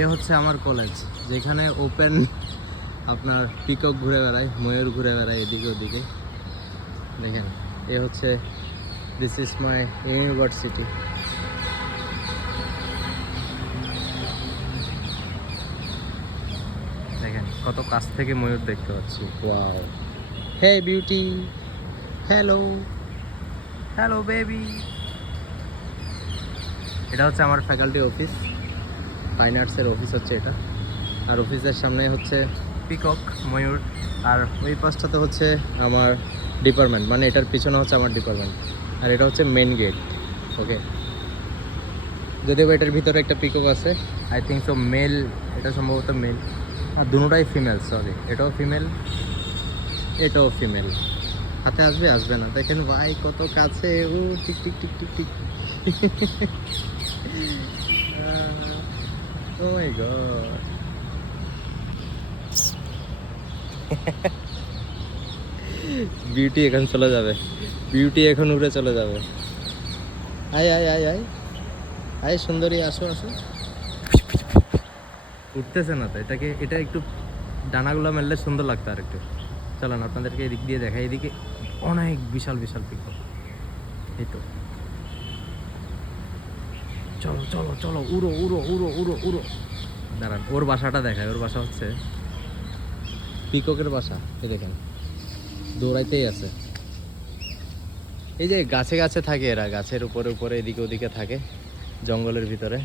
এ হচ্ছে আমার কলেজ, যেখানে ওপেন আপনার পিকক ঘুরে বেড়ায়, ময়ূর ঘুরে বেড়ায় এদিকে ওদিকে। দেখেন, এ হচ্ছে দিস ইজ মাই ইউনিভার্সিটি। দেখেন কত কাছ থেকে ময়ূর দেখতে পাচ্ছি। ওয়াও, হে বিউটি, হ্যালো, হ্যালো বেবি। এটা হচ্ছে আমার ফ্যাকাল্টি অফিস, ফাইন আর্টসের অফিস হচ্ছে এটা। আর অফিসের সামনে হচ্ছে পিকক, ময়ূর। আর ওই পাশটাতে হচ্ছে আমার ডিপার্টমেন্ট, মানে এটার পিছনে হচ্ছে আমার ডিপার্টমেন্ট। আর এটা হচ্ছে মেন গেট। ওকে, যদিও এটার ভিতরে একটা পিকক আছে, আই থিঙ্ক সো মেল, এটা সম্ভবত মেল। আর দুটোটাই ফিমেল, সরি, এটাও ফিমেল, এটাও ফিমেল। হাতে আসবে আসবে না, দেখেন ভাই কত কাছে। Oh tick tick tick tick tick. Oh my god. Beauty এখন চলে যাবে, বিউটি এখন উড়ে চলে যাবে। আয় আয় আয় আয় আয় সুন্দরী, আসো আসো। উঠতেছে না তো, এটা একটু ডানাগুলো মেললে সুন্দর লাগতো আর একটু। চলেন আপনাদেরকে এদিক দিয়ে দেখাই, এদিকে অনেক বিশাল বিশাল পিকক। এই তো, চলো চলো চলো, উড়ো উড়ো উড়ো উড়ো উড়ো। দাঁড়ান, ওর বাসাটা দেখায়। ওর বাসা হচ্ছে পিককের বাসা, এই দেখেন দৌড়াইতেই আছে। এই যে গাছে গাছে থাকে এরা, গাছের উপরে উপরে এদিকে ওদিকে থাকে, জঙ্গলের ভিতরে।